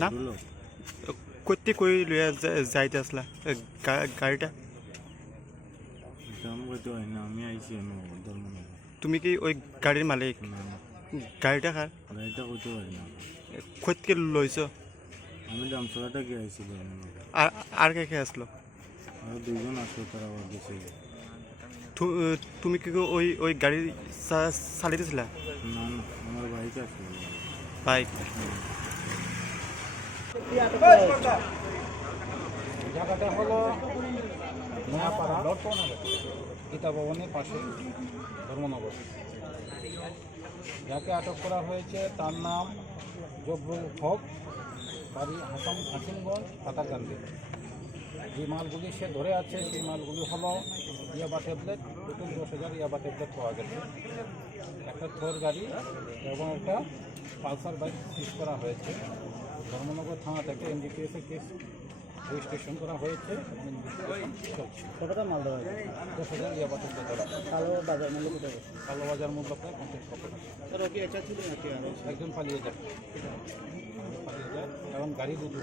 না কইতে কই লইয়া যাইতে আসলা গাড়িটা? তুমি কি ওই গাড়ির মালিক? গাড়িটা কার? কইতে লইছ? আমি দামসরাটা গিয়ে আইছিল। আর কে কে আসলো? আর দুইজন আসলো, তারা আবার গেছে। তুমি কি ওই ওই গাড়ি চালাইতেছিলা? না না, আমার বাইক আসলো। বাইক? জায়গাটা হলো নয়াপাড়া গীতা ভবনের পাশে, ধর্মনগর। যাকে আটক করা হয়েছে তার নাম জবরুল হক, বাড়ি হাসিমগঞ্জ, পাতাকান্দি। যে মালগুলি সে ধরে আছে সেই মালগুলি হলো ইয়াবা ট্যাবলেট, টোটাল 10,000 ইয়াবা ট্যাবলেট পাওয়া গেছে, একটা থোর গাড়ি এবং একটা পালসার বাইক সিজ করা হয়েছে। ধর্মনগর থানা থেকে এনডিপিএসে কেস রেজিস্ট্রেশন করা হয়েছে। কতটা মাল দেওয়া হয়েছে? 10,000 ইয়াবা ট্যাবলেট ধরা। কালো বাজার মূল্য কত? কালো বাজার মূল্য প্রায় 50 টাকা। তার কি এটা ছিল নাকি আরো? একজন পালিয়ে যায় এবং গাড়ি দুটো।